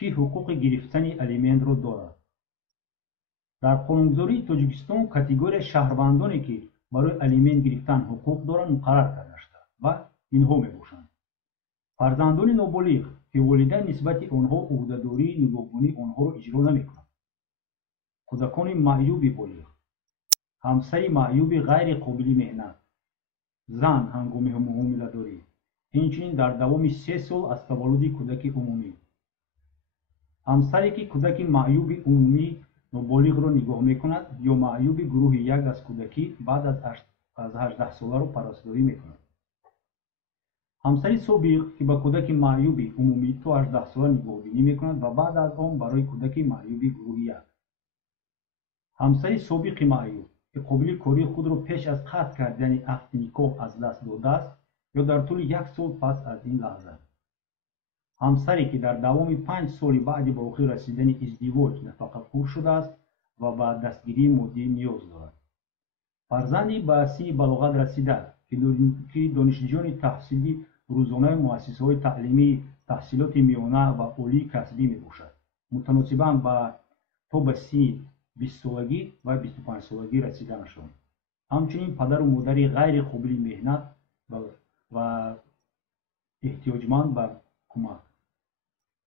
ки ҳуқуқи гирифтани алиментро дорад. дар қонунгузории Тоҷикистон категорияи шаҳрвандоне ки барои алимент гирифтан ҳуқуқ доранд муқаррар карда шуда ва инҳо мебошанд: фарзандони ноболиғ ки волидайн нисбати онҳо ӯҳдадории нигоҳбонии онҳоро иҷро намекунанд, кӯдакони маъюби болиғ, ҳамсари маъюби ғайри қобили меҳнат, зан ҳангоми ҳомиладорӣ, инчунин дар давоми 3 сол аз таваллуди кӯдаки умумӣ. ҳамсаре ки кӯдаки маъюби умумӣ ноболиғро нигоҳ мекунад ё маъюби гурӯҳи 1 аз кӯдакӣ баъд аз 18-соларо парастдорӣ мекунад. ҳамсари собиқ ки ба кӯдаки маъюби умумӣ то 18 сола нигоҳбинӣ мекунад ва баъд аз он барои кӯдаки маъюби гурӯҳи 1. ҳамсари собиқи маъюб ки қобили кории худро пеш аз қатъ кардани ақди никоҳ аз даст додааст ё дар тӯли 1 сол пас аз ин лаҳза. ҳамсаре ки дар давоми 5 соли баъди ба охир расидани издивоҷ нафақахӯр шудааст ва ба дастгирии моддӣ ниёз дорад. фарзанди ба синни балоғат расида ки донишҷӯёни таҳсили рӯзонаи муассисаҳои таълимии таҳсилоти миёна ва олии касбӣ мебошад, мутаносибан то ба синни 20 солагӣ ва 25 солагӣ расиданашон. ҳамчунин падару модари ғайри қобили меҳнат ва эҳтиёҷманд ба кӯмак.